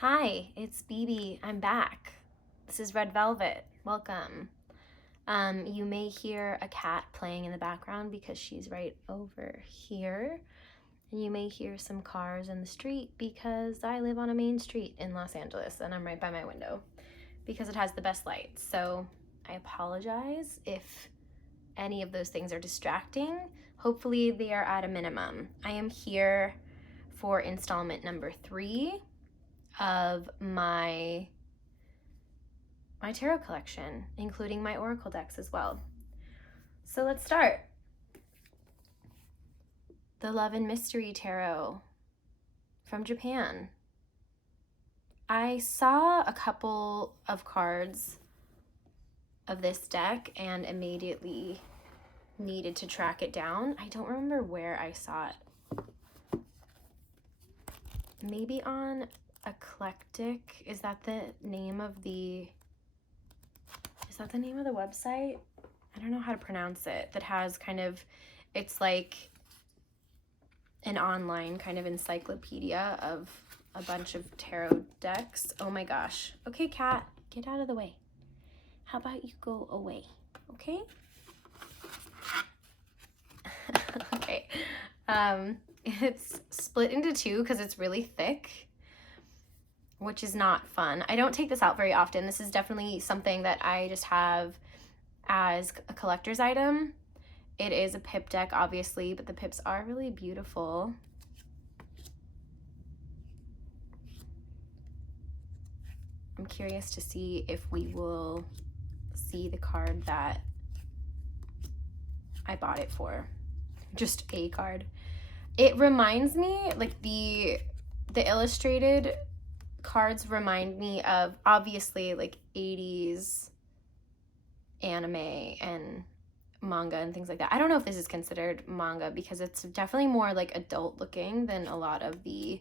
Hi, it's BB. I'm back. This is Red Velvet. Welcome. You may hear a cat playing in the background because she's right over here. And you may hear some cars in the street because I live on a main street in Los Angeles and I'm right by my window because it has the best lights. So I apologize if any of those things are distracting. Hopefully they are at a minimum. I am here for installment number 3 of my tarot collection, including my oracle decks as well. So let's start. The Love and Mystery Tarot from Japan. I saw a couple of cards of this deck and immediately needed to track it down. I don't remember where I saw it. Maybe on Eclectic. Is that the name of the website? I don't know how to pronounce it. That has kind of, it's like an online kind of encyclopedia of a bunch of tarot decks. Oh my gosh. Okay, cat, get out of the way. How about you go away? Okay. Okay. It's split into 2 because it's really thick, which is not fun. I don't take this out very often. This is definitely something that I just have as a collector's item. It is a pip deck, obviously, but the pips are really beautiful. I'm curious to see if we will see the card that I bought it for. Just a card. It reminds me, like the illustrated cards remind me of obviously like 80s anime and manga and things like that. I don't know if this is considered manga because it's definitely more like adult looking than a lot of the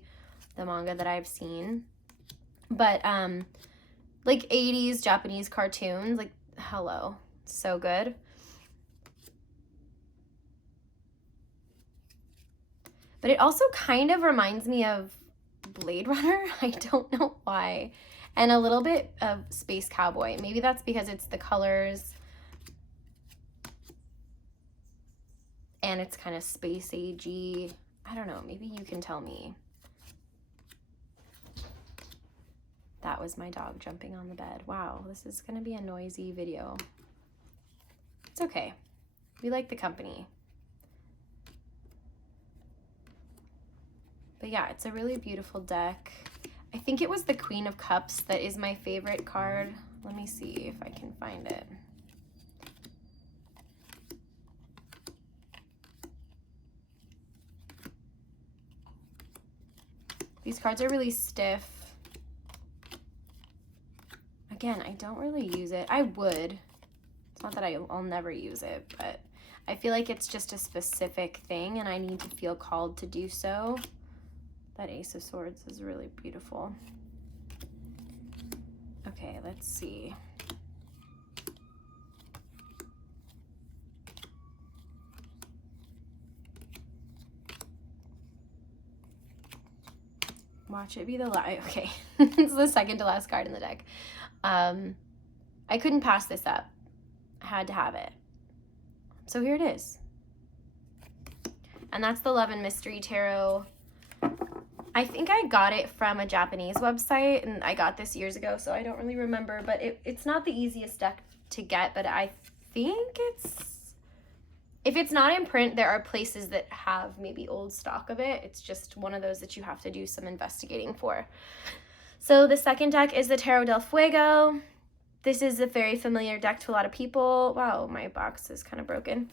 manga that I've seen. But like 80s Japanese cartoons, like hello, so good. But it also kind of reminds me of Blade Runner. I don't know why. And a little bit of Space Cowboy. Maybe that's because it's the colors and it's kind of space agey. I don't know. Maybe you can tell me. That was my dog jumping on the bed. Wow, this is going to be a noisy video. It's okay. We like the company. But yeah, it's a really beautiful deck. I think it was the Queen of Cups that is my favorite card. Let me see if I can find it. These cards are really stiff. Again, I don't really use it. I would. It's not that I'll never use it, but I feel like it's just a specific thing and I need to feel called to do so. That Ace of Swords is really beautiful. Okay, let's see. Watch it be the last. Okay, it's the second to last card in the deck. I couldn't pass this up. I had to have it. So here it is. And that's the Love and Mystery Tarot. I think I got it from a Japanese website, and I got this years ago, so I don't really remember, but it's not the easiest deck to get, but I think if it's not in print, there are places that have maybe old stock of it. It's just one of those that you have to do some investigating for. So the second deck is the Tarot del Fuego. This is a very familiar deck to a lot of people. Wow, my box is kind of broken.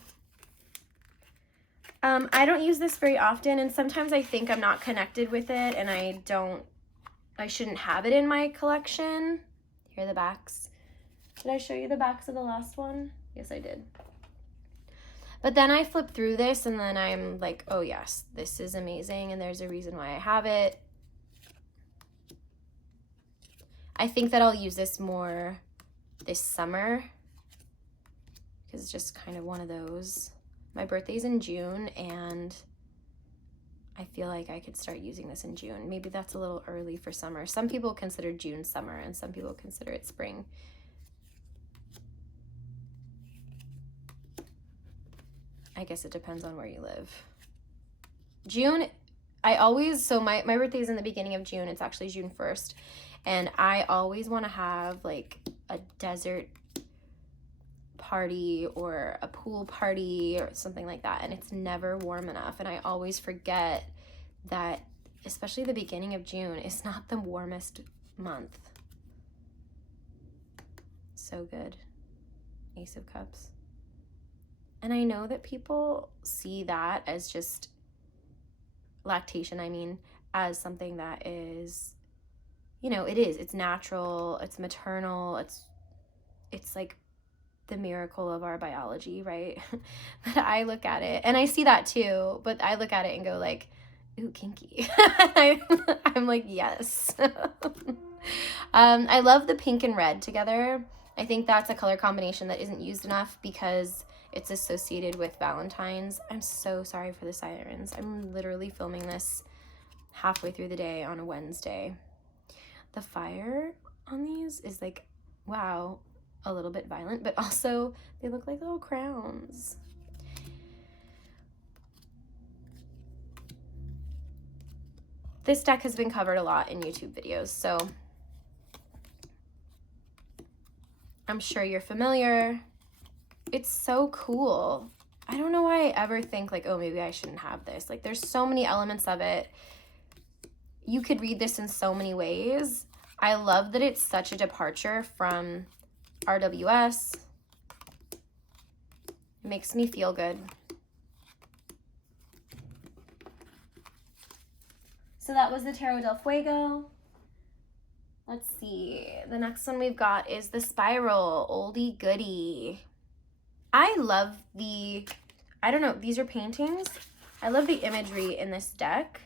I don't use this very often, and sometimes I think I'm not connected with it, and I shouldn't have it in my collection. Here are the backs. Did I show you the backs of the last one? Yes, I did. But then I flip through this, and then I'm like, oh yes, this is amazing, and there's a reason why I have it. I think that I'll use this more this summer, because it's just kind of one of those. My birthday's in June, and I feel like I could start using this in June. Maybe that's a little early for summer. Some people consider June summer and some people consider it spring. I guess it depends on where you live. June, so my birthday is in the beginning of June. It's actually June 1st. And I always want to have like a desert party or a pool party or something like that, and it's never warm enough, and I always forget that especially the beginning of June is not the warmest month. So good. Ace of Cups. And I know that people see that as just lactation, as something that is, it's natural, it's maternal, it's like the miracle of our biology, right? But I look at it, and I see that too, but I look at it and go like, ooh, kinky. I'm like, yes. I love the pink and red together. I think that's a color combination that isn't used enough because it's associated with Valentine's. I'm so sorry for the sirens. I'm literally filming this halfway through the day on a Wednesday. The fire on these is like, wow, a little bit violent, but also they look like little crowns. This deck has been covered a lot in YouTube videos, so I'm sure you're familiar. It's so cool. I don't know why I ever think like, oh, maybe I shouldn't have this. Like, there's so many elements of it. You could read this in so many ways. I love that it's such a departure from RWS. It makes me feel good. So that was the Tarot del Fuego. Let's see. The next one we've got is the Spiral, oldie goodie. I love these are paintings. I love the imagery in this deck,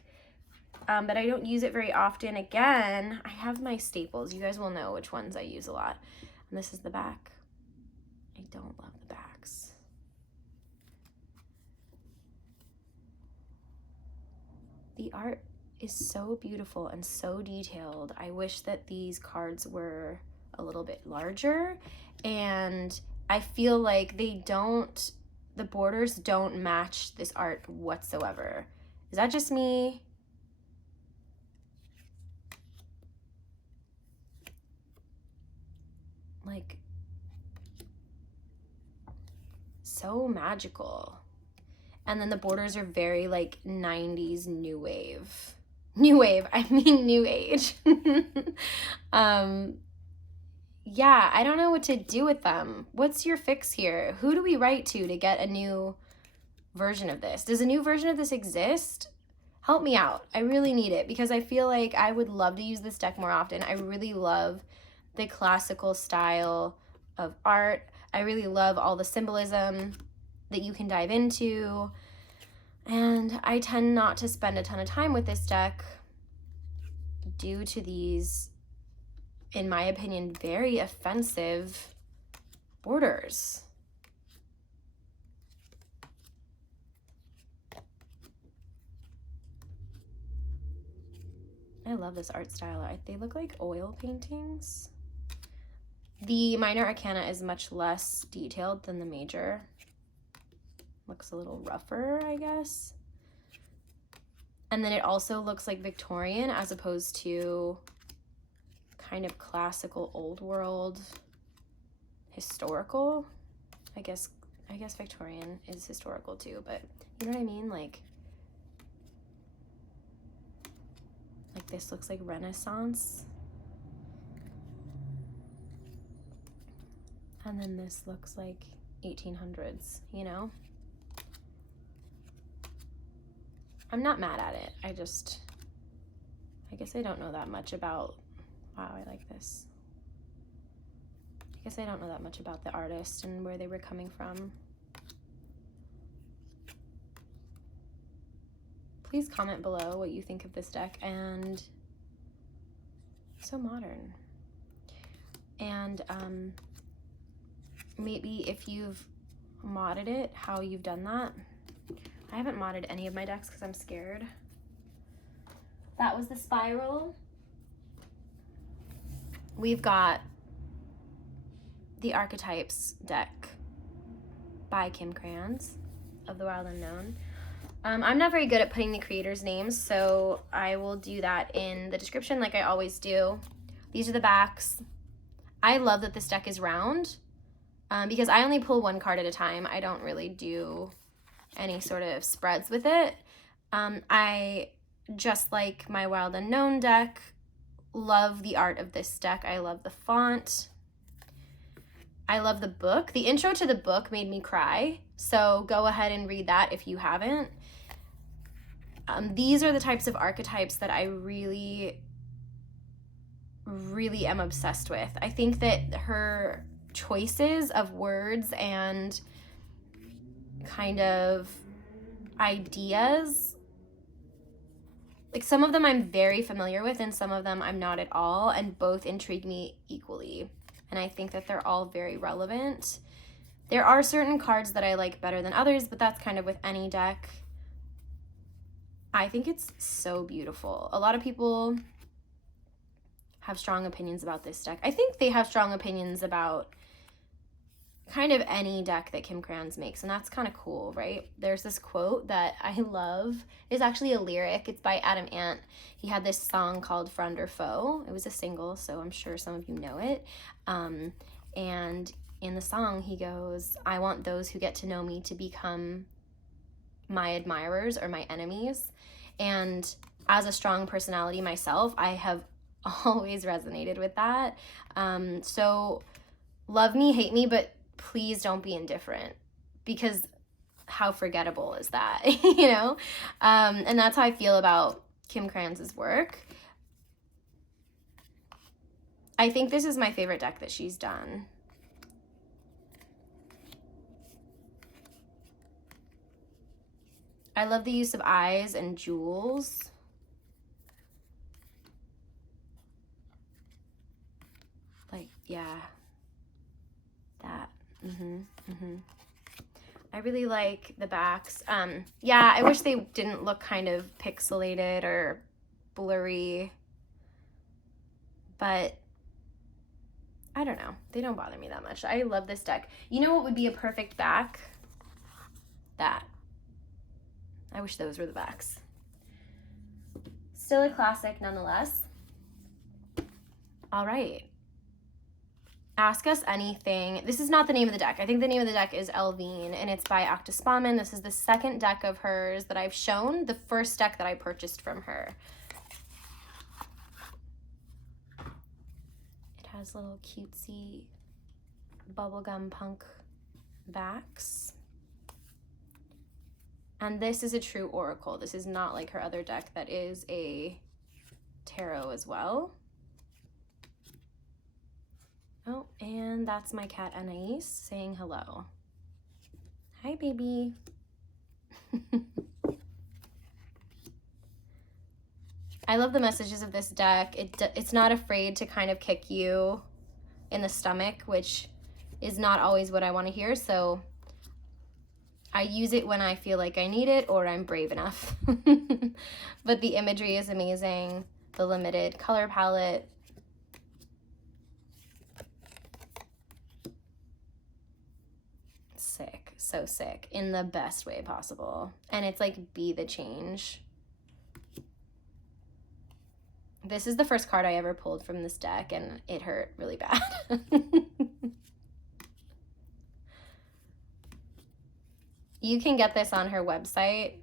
but I don't use it very often. Again, I have my staples. You guys will know which ones I use a lot. And this is the back. I don't love the backs. The art is so beautiful and so detailed. I wish that these cards were a little bit larger, and I feel like the borders don't match this art whatsoever. Is that just me? Like, so magical. And then the borders are very like 90s new wave. New age. Yeah, I don't know what to do with them. What's your fix here? Who do we write to get a new version of this? Does a new version of this exist? Help me out. I really need it because I feel like I would love to use this deck more often. I really love the classical style of art. I really love all the symbolism that you can dive into. And I tend not to spend a ton of time with this deck due to these, in my opinion, very offensive borders. I love this art style. They look like oil paintings. The minor arcana is much less detailed than the major. Looks a little rougher, I guess. And then it also looks like Victorian as opposed to kind of classical old world historical. I guess Victorian is historical too, but you know what I mean? Like this looks like Renaissance. And then this looks like 1800s, you know? I'm not mad at it. I guess I don't know that much about, wow, I like this. I guess I don't know that much about the artist and where they were coming from. Please comment below what you think of this deck, and so modern. And maybe if you've modded it, how you've done that. I haven't modded any of my decks because I'm scared. That was the spiral. We've got the Archetypes deck by Kim Krans of The Wild Unknown. I'm not very good at putting the creators' names, so I will do that in the description like I always do. These are the backs. I love that this deck is round because I only pull one card at a time. I don't really do any sort of spreads with it. I, just like my Wild Unknown deck, love the art of this deck. I love the font. I love the book. The intro to the book made me cry, so go ahead and read that if you haven't. These are the types of archetypes that I really am obsessed with. I think that her choices of words and kind of ideas, like some of them I'm very familiar with and some of them I'm not at all, and both intrigue me equally. And I think that they're all very relevant. There are certain cards that I like better than others, but that's kind of with any deck. I think it's so beautiful. A lot of people have strong opinions about this deck. I think they have strong opinions about kind of any deck that Kim Krans makes, and that's kind of cool, right? There's this quote that I love. It's actually a lyric. It's by Adam Ant. He had this song called Friend or Foe. It was a single, so I'm sure some of you know it. And in the song, he goes, "I want those who get to know me to become my admirers or my enemies." And as a strong personality myself, I have always resonated with that. So love me, hate me, but please don't be indifferent, because how forgettable is that? You know? And that's how I feel about Kim Krans' work. I think this is my favorite deck that she's done. I love the use of eyes and jewels. Like, yeah, that. I really like the backs. Yeah, I wish they didn't look kind of pixelated or blurry, but I don't know. They don't bother me that much. I love this deck. You know what would be a perfect back? That. I wish those were the backs. Still a classic nonetheless. All right. Ask Us Anything. This is not the name of the deck. I think the name of the deck is Elvine, and it's by Äkta Spåman. This is the second deck of hers that I've shown, the first deck that I purchased from her. It has little cutesy bubblegum punk backs. And this is a true oracle. This is not like her other deck that is a tarot as well. Oh, and that's my cat Anais saying hello. Hi, baby. I love the messages of this deck. It's not afraid to kind of kick you in the stomach, which is not always what I want to hear, so I use it when I feel like I need it or I'm brave enough. But the imagery is amazing. The limited color palette. Sick. So sick. In the best way possible. And it's like, be the change. This is the first card I ever pulled from this deck, and it hurt really bad. You can get this on her website.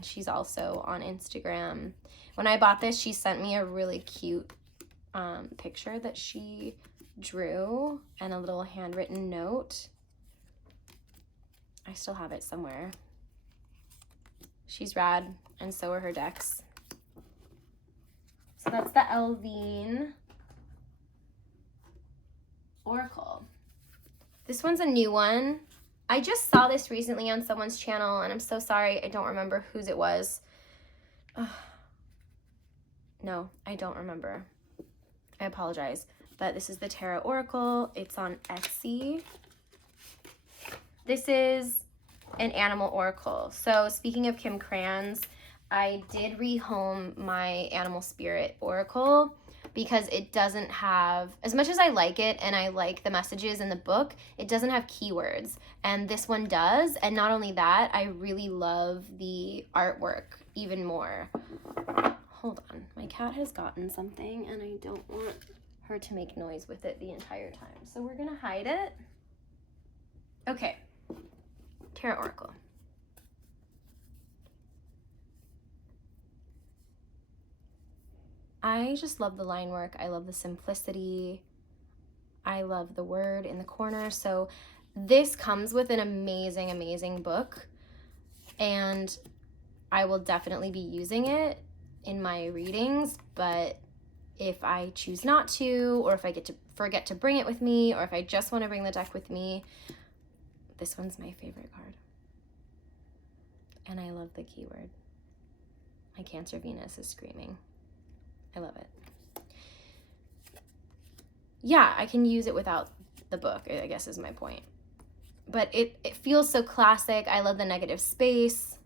She's also on Instagram. When I bought this, she sent me a really cute picture that she drew and a little handwritten note. I still have it somewhere. She's rad, and so are her decks. So that's the Elvine Oracle. This one's a new one. I just saw this recently on someone's channel, and I'm so sorry. I don't remember whose it was. No, I don't remember. I apologize. But this is the Terra Oracle. It's on Etsy. This is an animal oracle. So speaking of Kim Krans, I did rehome my Animal Spirit Oracle because it doesn't have, as much as I like it and I like the messages in the book, it doesn't have keywords. And this one does. And not only that, I really love the artwork even more. Hold on, my cat has gotten something and I don't want her to make noise with it the entire time. So we're gonna hide it. Okay, Terra Oracle. I just love the line work. I love the simplicity. I love the word in the corner. So this comes with an amazing, amazing book, and I will definitely be using it in my readings, but if I choose not to, or if I forget to bring it with me, or if I just want to bring the deck with me, this one's my favorite card. And I love the keyword. My Cancer Venus is screaming. I love it. Yeah, I can use it without the book, I guess is my point. But it feels so classic. I love the negative space.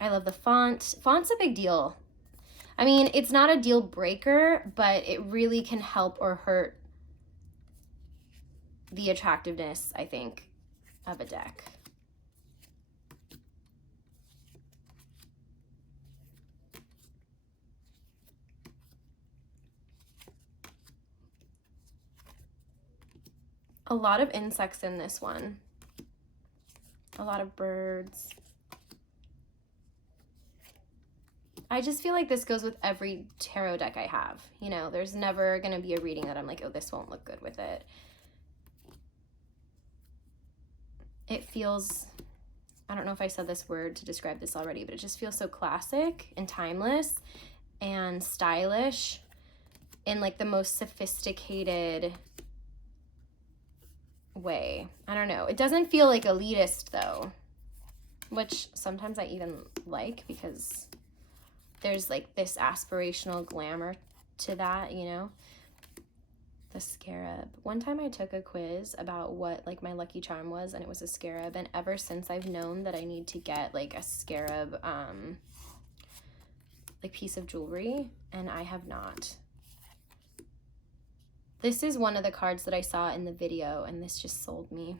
I love the font. Font's a big deal. I mean, it's not a deal breaker, but it really can help or hurt the attractiveness, I think, of a deck. A lot of insects in this one. A lot of birds. I just feel like this goes with every tarot deck I have. You know, there's never going to be a reading that I'm like, oh, this won't look good with it. It feels, I don't know if I said this word to describe this already, but it just feels so classic and timeless and stylish in like the most sophisticated way. I don't know. It doesn't feel like elitist though, which sometimes I even like because there's like this aspirational glamour to that, you know. The scarab. One time I took a quiz about what like my lucky charm was, and it was a scarab, and ever since I've known that I need to get like a scarab like piece of jewelry, and I have not. This is one of the cards that I saw in the video, and this just sold me.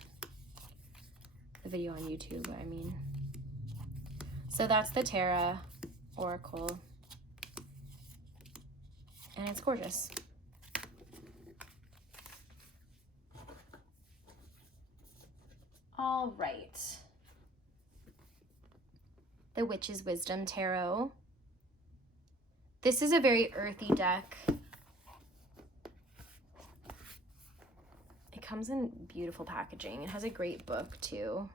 The video on YouTube, I mean. So that's the Terra Oracle. And it's gorgeous. All right. The Witch's Wisdom Tarot. This is a very earthy deck. It comes in beautiful packaging. It has a great book too.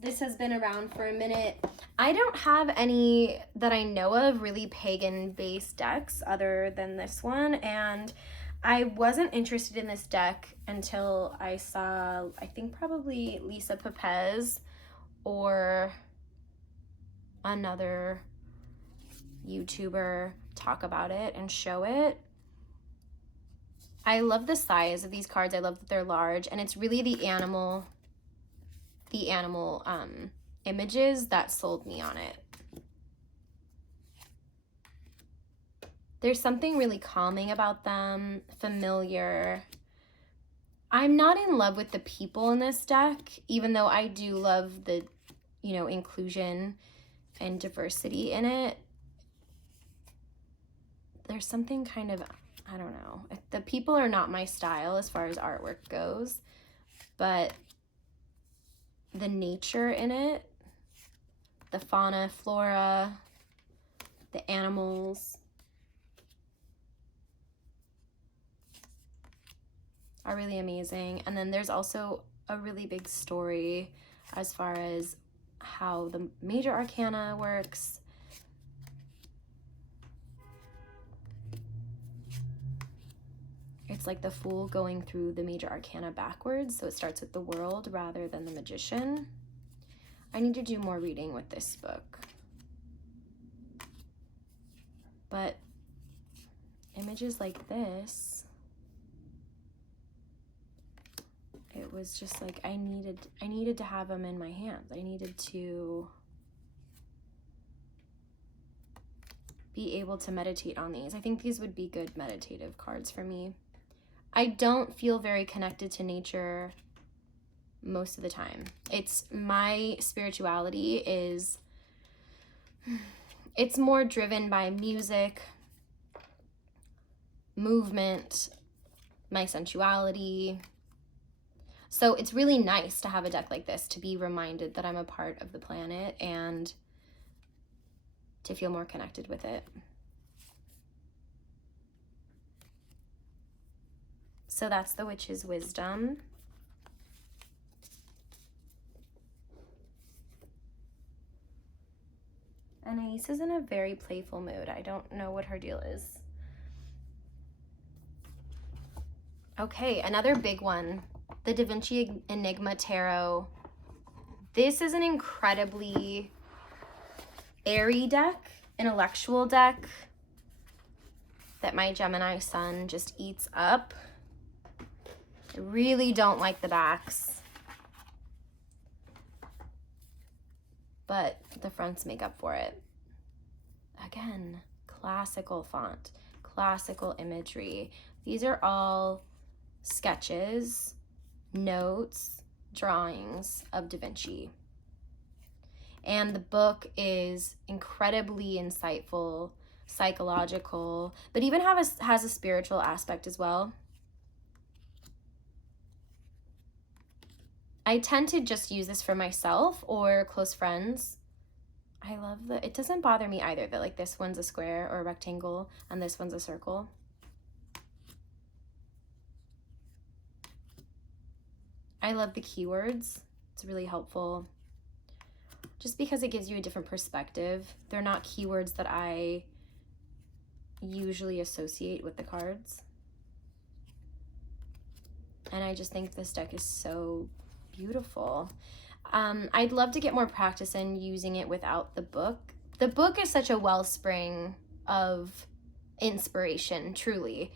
This has been around for a minute. I don't have any that I know of really pagan-based decks other than this one, and I wasn't interested in this deck until I saw, I think probably Lisa Pepez or another YouTuber talk about it and show it. I love the size of these cards. I love that they're large, and it's really the animal images that sold me on it. There's something really calming about them, familiar. I'm not in love with the people in this deck, even though I do love the, you know, inclusion and diversity in it. There's something kind of, I don't know. The people are not my style as far as artwork goes, but the nature in it, the fauna, flora, the animals are really amazing. And then there's also a really big story as far as how the major arcana works. It's like the Fool going through the major arcana backwards, so it starts with the World rather than the Magician. I need to do more reading with this book. But images like this, it was just like I needed to have them in my hands. I needed to be able to meditate on these. I think these would be good meditative cards for me. I don't feel very connected to nature most of the time. It's my spirituality is, it's more driven by music, movement, my sensuality. So it's really nice to have a deck like this to be reminded that I'm a part of the planet and to feel more connected with it. So that's the Witch's Wisdom. Anais is in a very playful mood. I don't know what her deal is. Okay, another big one. The Da Vinci Enigma Tarot. This is an incredibly airy deck, intellectual deck that my Gemini sun just eats up. I really don't like the backs, but the fronts make up for it. Again, classical font, classical imagery. These are all sketches, notes, drawings of Da Vinci. And the book is incredibly insightful, psychological, but even has a spiritual aspect as well. I tend to just use this for myself or close friends. I love it doesn't bother me either that like this one's a square or a rectangle and this one's a circle. I love the keywords. It's really helpful. Just because it gives you a different perspective. They're not keywords that I usually associate with the cards. And I just think this deck is so beautiful. I'd love to get more practice in using it without the book. The book is such a wellspring of inspiration, truly.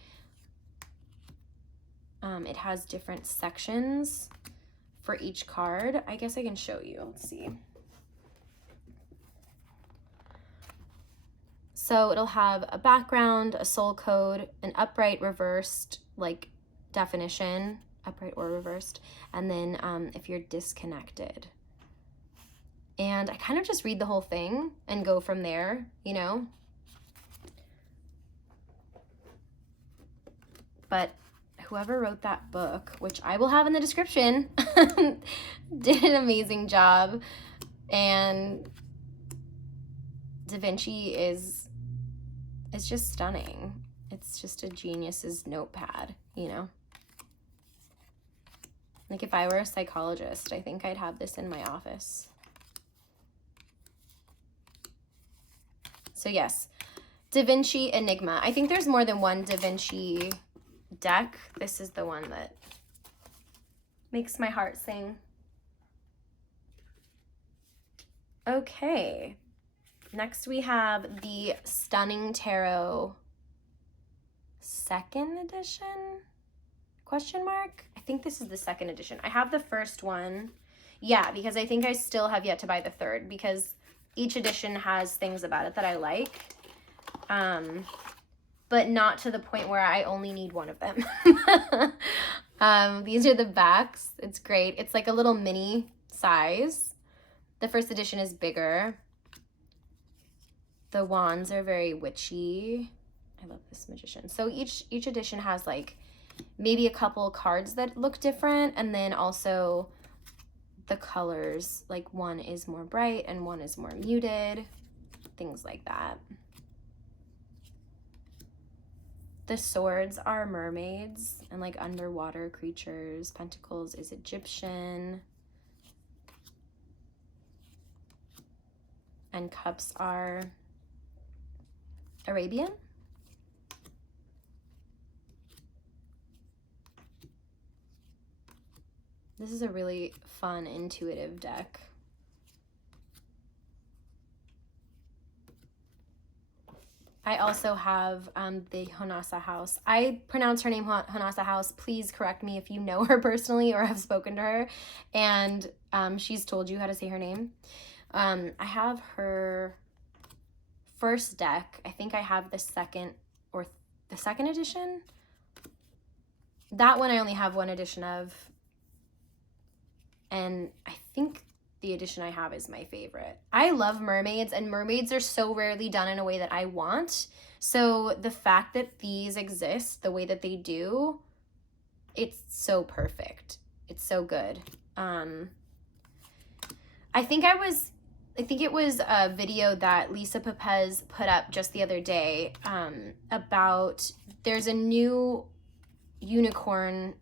It has different sections for each card. I guess I can show you. Let's see. So it'll have a background, a soul code, an upright, reversed, like definition, upright or reversed, and then if you're disconnected. And I kind of just read the whole thing and go from there, you know? But whoever wrote that book, which I will have in the description, did an amazing job. And Da Vinci is just stunning. It's just a genius's notepad, you know? Like if I were a psychologist, I think I'd have this in my office. So yes, Da Vinci Enigma. I think there's more than one Da Vinci deck. This is the one that makes my heart sing. Okay. Next we have the Stunning Tarot 2nd edition? Question mark? I think this is the 2nd edition. I have the first one. Yeah, because I think I still have yet to buy the 3rd because each edition has things about it that I like. But not to the point where I only need one of them. These are the backs. It's great. It's like a little mini size. The 1st edition is bigger. The wands are very witchy. I love this magician. So each edition has like maybe a couple cards that look different, and then also the colors, like one is more bright and one is more muted, things like that. The swords are mermaids and like underwater creatures. Pentacles is Egyptian. And cups are Arabian. This is a really fun, intuitive deck. I also have the Jonasa house. I pronounce her name Jonasa house. Please correct me if you know her personally or have spoken to her and she's told you how to say her name. I have her first deck. I think I have the second edition. That one I only have one edition of. And I think the edition I have is my favorite. I love mermaids, and mermaids are so rarely done in a way that I want. So the fact that these exist the way that they do, it's so perfect. It's so good. I think it was a video that Lisa Pepez put up just the other day about there's a new unicorn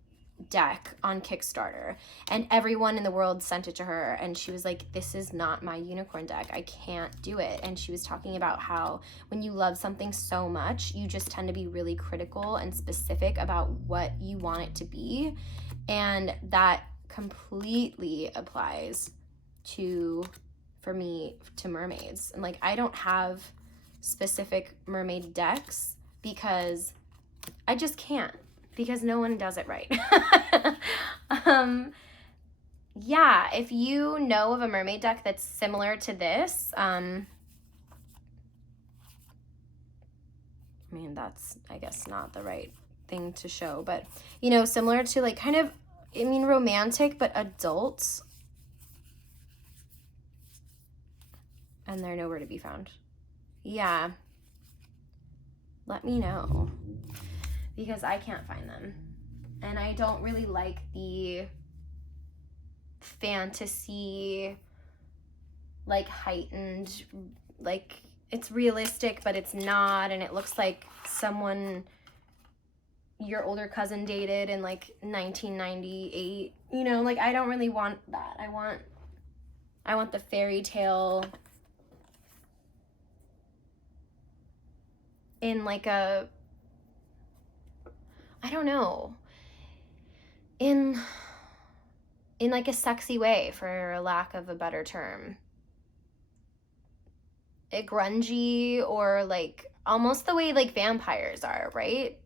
deck on Kickstarter, and everyone in the world sent it to her, and she was like, this is not my unicorn deck, I can't do it. And she was talking about how when you love something so much, you just tend to be really critical and specific about what you want it to be, and that completely applies for me to mermaids. And like, I don't have specific mermaid decks because I just can't, because no one does it right. Yeah, if you know of a mermaid deck that's similar to this, I mean, that's, I guess, not the right thing to show, but, you know, similar to like kind of, I mean, romantic, but adult. And they're nowhere to be found. Yeah. Let me know, because I can't find them. And I don't really like the fantasy, like heightened, like it's realistic, but it's not. And it looks like someone your older cousin dated in like 1998. You know, like I don't really want that. I want the fairy tale in like a, I don't know, in like a sexy way, for a lack of a better term. Grungy, or like almost the way like vampires are, right?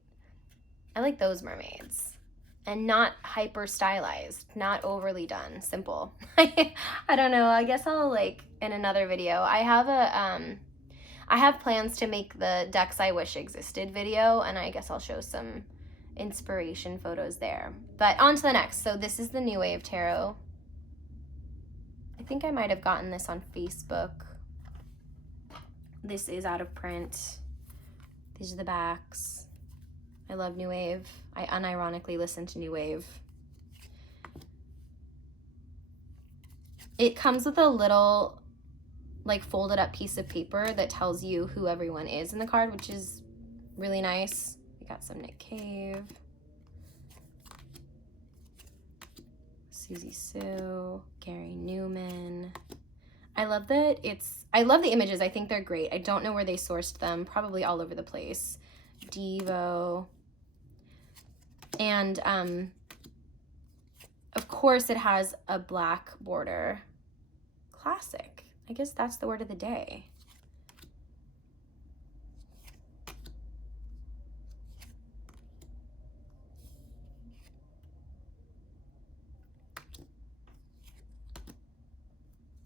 I like those mermaids. And not hyper stylized, not overly done, simple. I don't know, I guess I'll like in another video. I have plans to make the decks I wish existed video, and I guess I'll show some inspiration photos there. But on to the next. So this is the New Wave Tarot. I think I might have gotten this on Facebook. This is out of print. These are the backs. I love New Wave. I unironically listen to New Wave. It comes with a little like folded up piece of paper that tells you who everyone is in the card, which is really nice. We got some Nick Cave, Susie Sue, Gary Newman. I love that I love the images. I think they're great. I don't know where they sourced them, probably all over the place. Devo. And of course it has a black border. Classic. I guess that's the word of the day.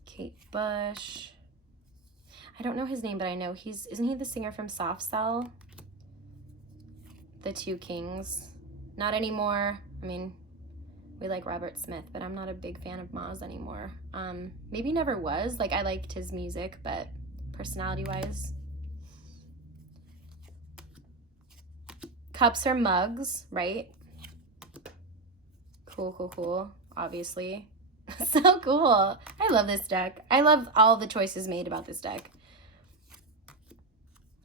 Kate Bush. I don't know his name, but I know isn't he the singer from Soft Cell? The Two Kings. Not anymore. I mean, we like Robert Smith, but I'm not a big fan of Maz anymore. Maybe never was. Like, I liked his music, but personality-wise. Cups are mugs, right? Cool, cool, cool. Obviously. So cool. I love this deck. I love all the choices made about this deck.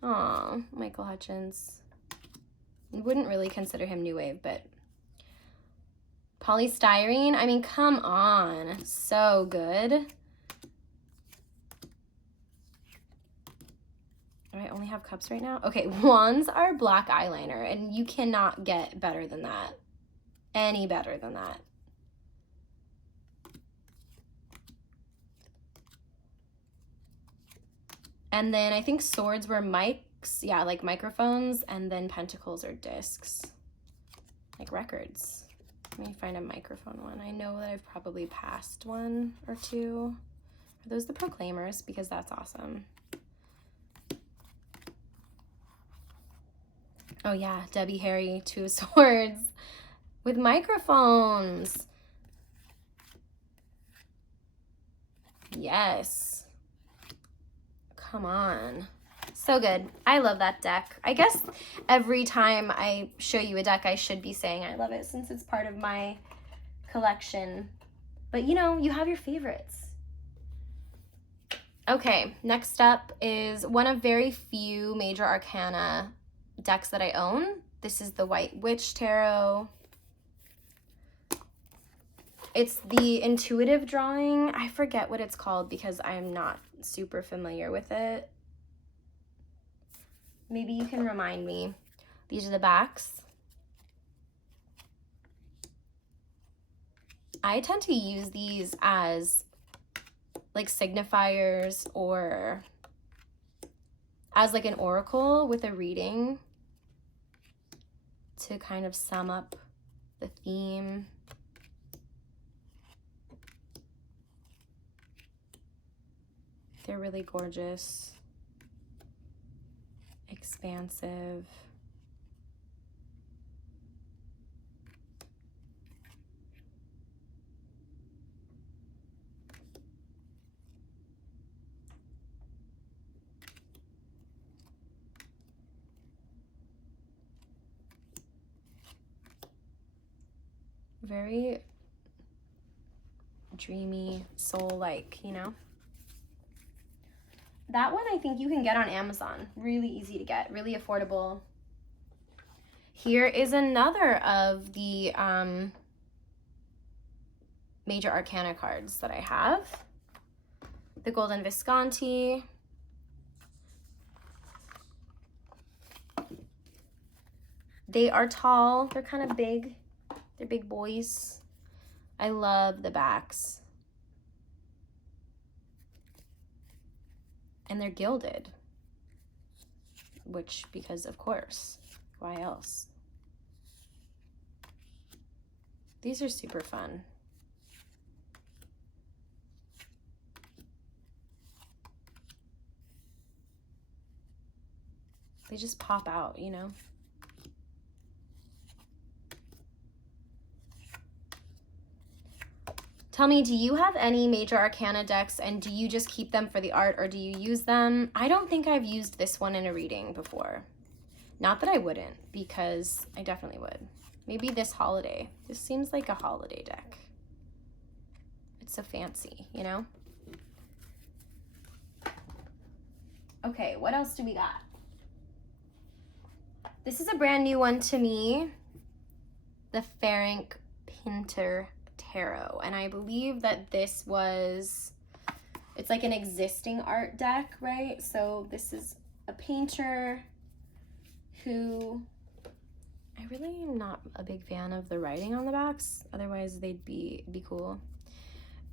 Aw, Michael Hutchins. Wouldn't really consider him new wave, but polystyrene, I mean, come on. So good. I only have cups right now. Okay, wands are black eyeliner, and you cannot get better than that. Any better than that. And then I think swords were Mike yeah, like microphones, and then pentacles or discs, like records. Let me find a microphone one. I know that I've probably passed one or two. Are those the Proclaimers? Because that's awesome. Oh yeah, Debbie Harry, Two of Swords with microphones. Yes. Come on. So good. I love that deck. I guess every time I show you a deck, I should be saying I love it since it's part of my collection. But you know, you have your favorites. Okay, next up is one of very few major arcana decks that I own. This is the White Witch Tarot. It's the intuitive drawing. I forget what it's called because I'm not super familiar with it. Maybe you can remind me. These are the backs. I tend to use these as like signifiers or as like an oracle with a reading to kind of sum up the theme. They're really gorgeous, expansive. Very dreamy, soul-like, you know? That one I think you can get on Amazon. Really easy to get, really affordable. Here is another of the major arcana cards that I have. The Golden Visconti. They are tall, they're kind of big. They're big boys. I love the backs. And they're gilded. Which, because of course, why else? These are super fun. They just pop out, you know? Tell me, do you have any major arcana decks and do you just keep them for the art or do you use them? I don't think I've used this one in a reading before. Not that I wouldn't, because I definitely would. Maybe this holiday. This seems like a holiday deck. It's so fancy, you know? Okay, what else do we got? This is a brand new one to me. The Ferenc Pinter Tarot, and I believe that this was, it's like an existing art deck, right? So this is a painter who, I really am not a big fan of the writing on the backs, otherwise they'd be cool.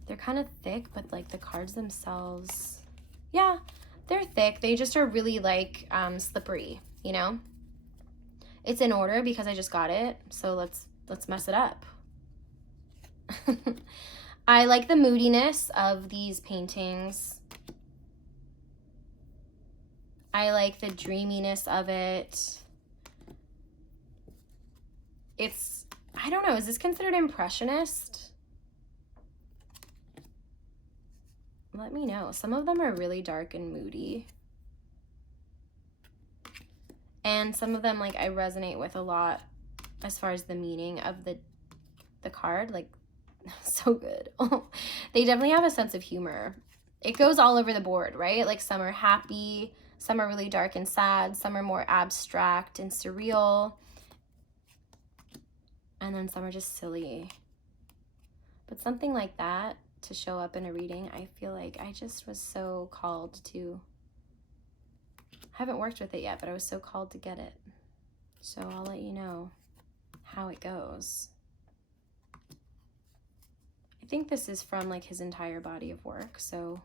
They're kind of thick, but like the cards themselves, yeah, they're thick. They just are really like slippery, you know? It's in order because I just got it, so let's mess it up. I like the moodiness of these paintings. I like the dreaminess of it. It's, I don't know, is this considered impressionist? Let me know. Some of them are really dark and moody. And some of them, like, I resonate with a lot as far as the meaning of the card. Like, so good. They definitely have a sense of humor. It goes all over the board, right? Like, some are happy, some are really dark and sad, some are more abstract and surreal, and then some are just silly. But something like that to show up in a reading, I feel like I just was so called to. I haven't worked with it yet, but I was so called to get it. So I'll let you know how it goes. I think this is from like his entire body of work, so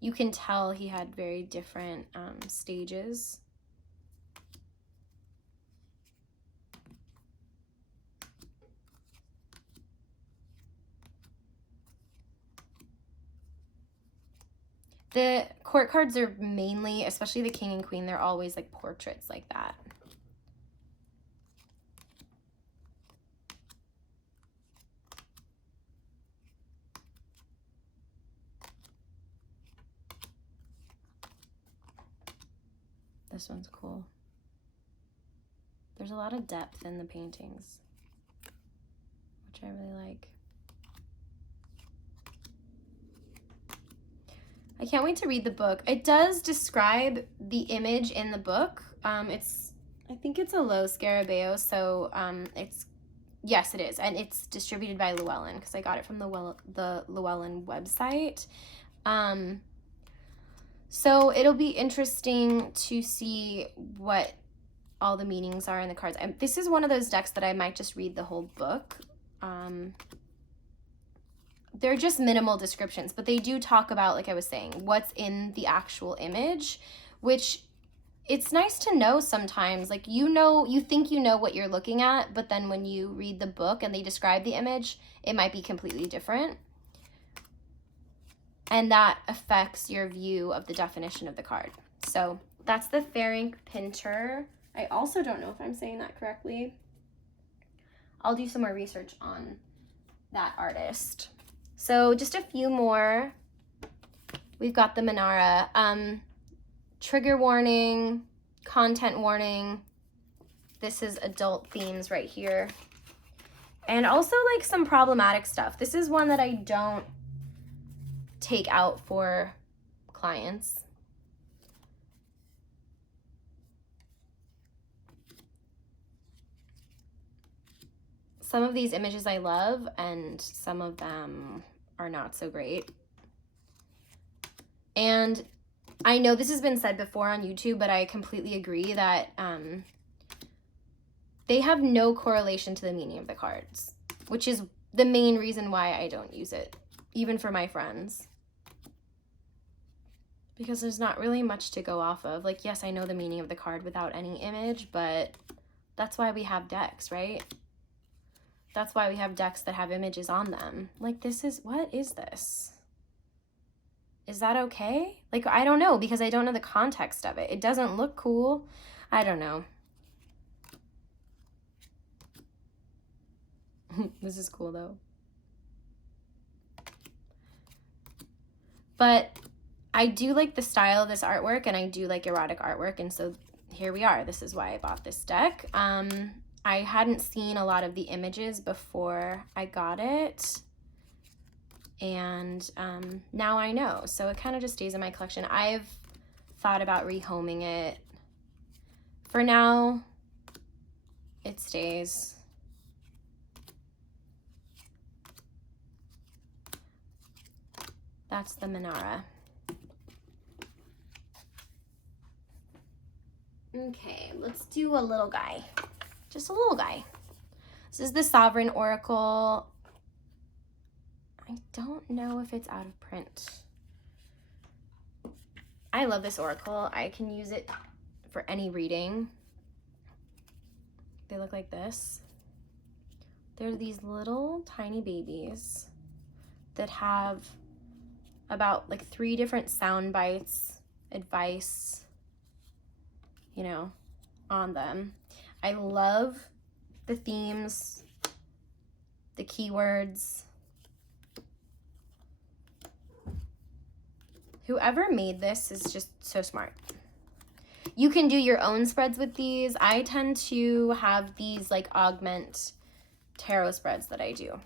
you can tell he had very different stages The court cards are mainly, especially the king and queen, they're always like portraits like that. This one's cool. There's a lot of depth in the paintings, which I really like. I can't wait to read the book. It does describe the image in the book. I think it's a Lo Scarabeo, so yes, it is, and it's distributed by Llewellyn because I got it from the Llewellyn website. So it'll be interesting to see what all the meanings are in the cards. This is one of those decks that I might just read the whole book. They're just minimal descriptions, but they do talk about, like I was saying, what's in the actual image, which it's nice to know sometimes. Like, you think you know what you're looking at, but then when you read the book and they describe the image, it might be completely different. And that affects your view of the definition of the card. So that's the Ferenc Pinter. I also don't know if I'm saying that correctly. I'll do some more research on that artist. So just a few more. We've got the Manara. Trigger warning, content warning. This is adult themes right here. And also like some problematic stuff. This is one that I don't take out for clients. Some of these images I love, and some of them are not so great. And I know this has been said before on YouTube, but I completely agree that they have no correlation to the meaning of the cards, which is the main reason why I don't use it, even for my friends. Because there's not really much to go off of. Like, yes, I know the meaning of the card without any image, but that's why we have decks, right? That's why we have decks that have images on them. Like, what is this? Is that okay? Like, I don't know, because I don't know the context of it. It doesn't look cool. I don't know. This is cool, though. But I do like the style of this artwork, and I do like erotic artwork, and so here we are. This is why I bought this deck. I hadn't seen a lot of the images before I got it, and now I know, so it kind of just stays in my collection. I've thought about rehoming it. For now, it stays. That's the Manara. Okay, let's do a little guy. Just a little guy. This is the Sovereign Oracle. I don't know if it's out of print. I love this oracle. I can use it for any reading. They look like this. They're these little tiny babies that have about like 3 different sound bites, advice, you know, on them. I love the themes, the keywords. Whoever made this is just so smart. You can do your own spreads with these. I tend to have these like augment tarot spreads that I do.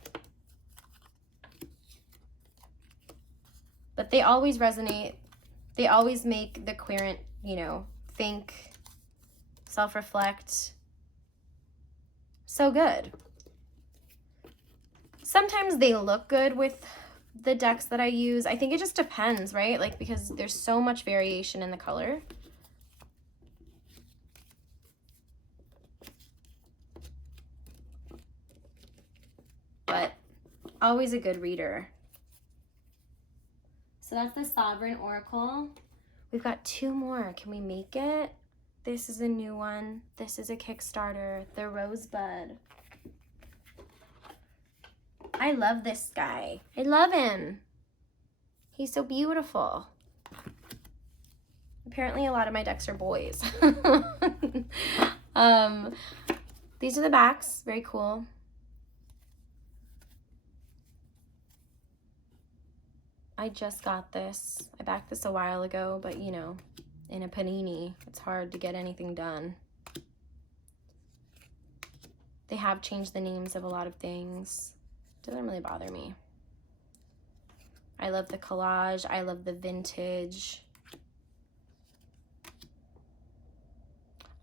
But they always resonate. They always make the querent, you know, think, self-reflect. So good. Sometimes they look good with the decks that I use. I think it just depends, right? Like, because there's so much variation in the color. But always a good reader. So that's the Sovereign Oracle. We've got 2 more. Can we make it? This is a new one. This is a Kickstarter. The Rosebud. I love this guy. I love him. He's so beautiful. Apparently a lot of my decks are boys. These are the backs. Very cool. I just got this. I backed this a while ago, but you know, in a panini, it's hard to get anything done. They have changed the names of a lot of things. Doesn't really bother me. I love the collage. I love the vintage.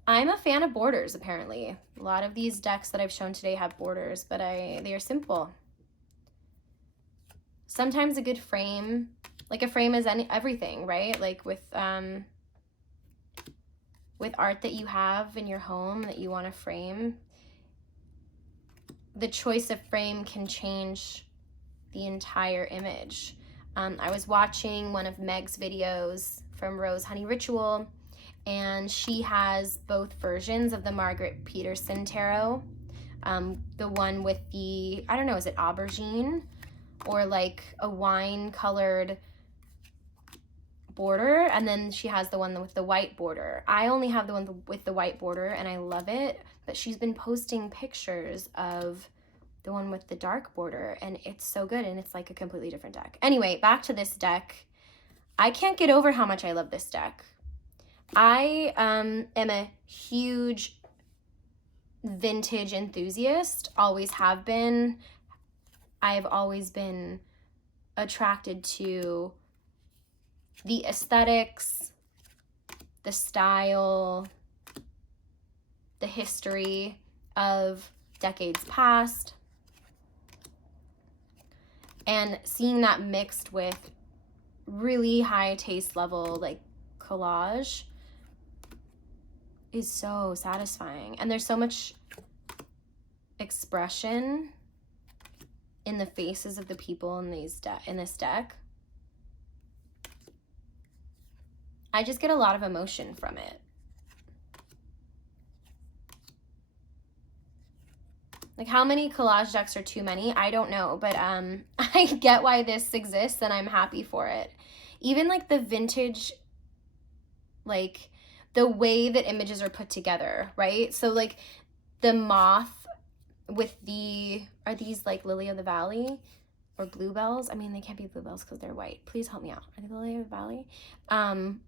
I'm a fan of borders, apparently. A lot of these decks that I've shown today have borders, but they are simple. Sometimes a good frame, like a frame is everything, right? Like with art that you have in your home that you want to frame, the choice of frame can change the entire image. I was watching one of Meg's videos from Rose Honey Ritual, and she has both versions of the Margaret Peterson tarot. The one with the, I don't know, is it aubergine? Or like a wine colored border, and then she has the one with the white border. I only have the one with the white border and I love it, but she's been posting pictures of the one with the dark border and it's so good, and it's like a completely different deck. Anyway, back to this deck. I can't get over how much I love this deck. I am a huge vintage enthusiast, always have been. I've always been attracted to the aesthetics, the style, the history of decades past. And seeing that mixed with really high taste level, like collage, is so satisfying. And there's so much expression in the faces of the people in this deck. I just get a lot of emotion from it. Like, how many collage decks are too many? I don't know, but I get why this exists and I'm happy for it. Even like the vintage, like the way that images are put together, right? So like the moth with the, are these like Lily of the Valley or bluebells? I mean, they can't be bluebells because they're white. Please help me out. Are they Lily of the Valley? And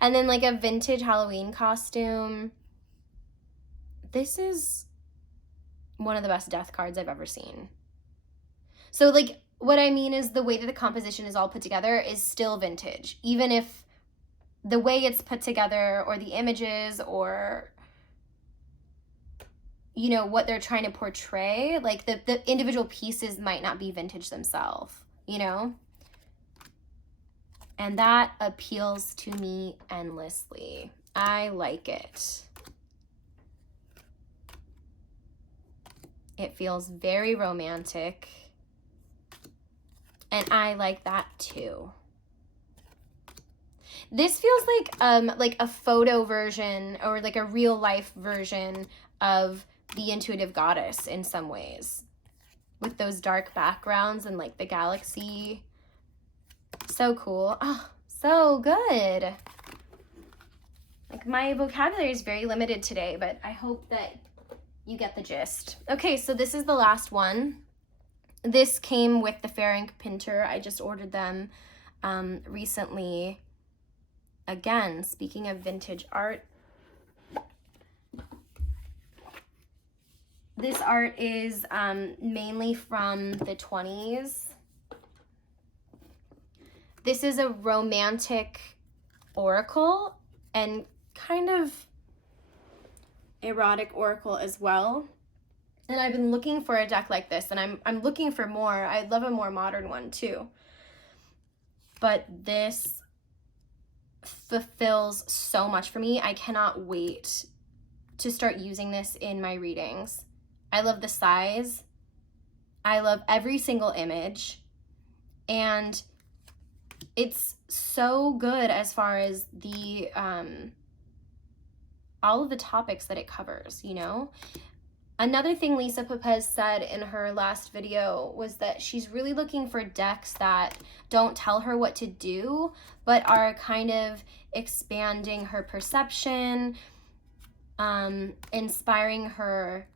then like a vintage Halloween costume. This is one of the best death cards I've ever seen. So like what I mean is the way that the composition is all put together is still vintage, even if the way it's put together or the images or, you know, what they're trying to portray, like the individual pieces might not be vintage themselves, you know? And that appeals to me endlessly. I like it. It feels very romantic. And I like that too. This feels like a photo version or like a real life version of the Intuitive Goddess in some ways, with those dark backgrounds and like the galaxy. So cool. Oh, so good. Like, my vocabulary is very limited today, but I hope that you get the gist. Okay, so this is the last one. This came with the Ferenc Pinter. I just ordered them recently. Again, speaking of vintage art, this art is mainly from the 20s. This is a romantic oracle and kind of erotic oracle as well. And I've been looking for a deck like this, and I'm looking for more. I'd love a more modern one too. But this fulfills so much for me. I cannot wait to start using this in my readings. I love the size. I love every single image. And it's so good as far as the all of the topics that it covers, you know? Another thing Lisa Pepez said in her last video was that she's really looking for decks that don't tell her what to do, but are kind of expanding her perception, inspiring her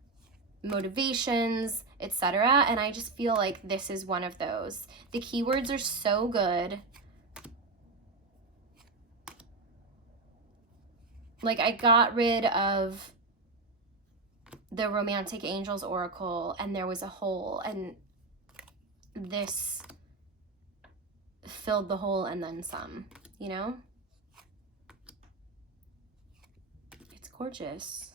motivations, etc. And I just feel like this is one of those. The keywords are so good. Like, I got rid of the Romantic Angels Oracle and there was a hole, and this filled the hole and then some, you know? It's gorgeous.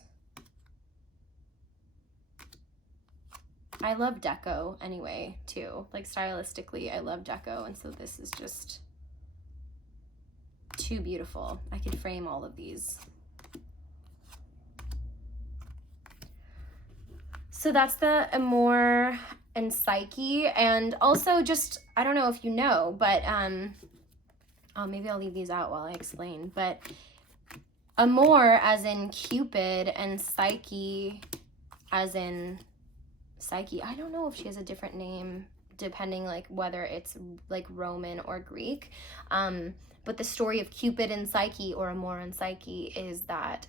I love deco anyway, too. Like, stylistically, I love deco, and so this is just too beautiful. I could frame all of these. So that's the Amor and Psyche, and also just, I don't know if you know, but, oh, maybe I'll leave these out while I explain, but Amor as in Cupid and Psyche as in Psyche. I don't know if she has a different name depending like whether it's like Roman or Greek. But the story of Cupid and Psyche, or Amor and Psyche, is that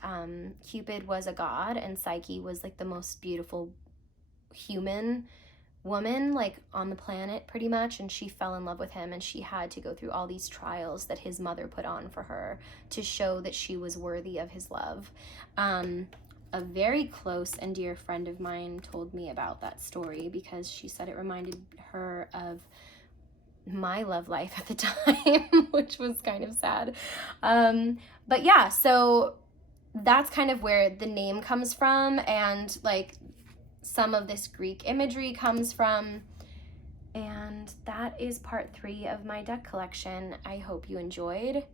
Cupid was a god and Psyche was like the most beautiful human woman like on the planet pretty much, and she fell in love with him, and she had to go through all these trials that his mother put on for her to show that she was worthy of his love. A very close and dear friend of mine told me about that story because she said it reminded her of my love life at the time, which was kind of sad. But yeah, so that's kind of where the name comes from, and like some of this Greek imagery comes from. And that is part 3 of my deck collection. I hope you enjoyed.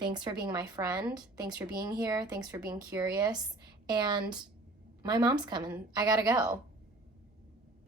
Thanks for being my friend. Thanks for being here. Thanks for being curious. And my mom's coming. I gotta go.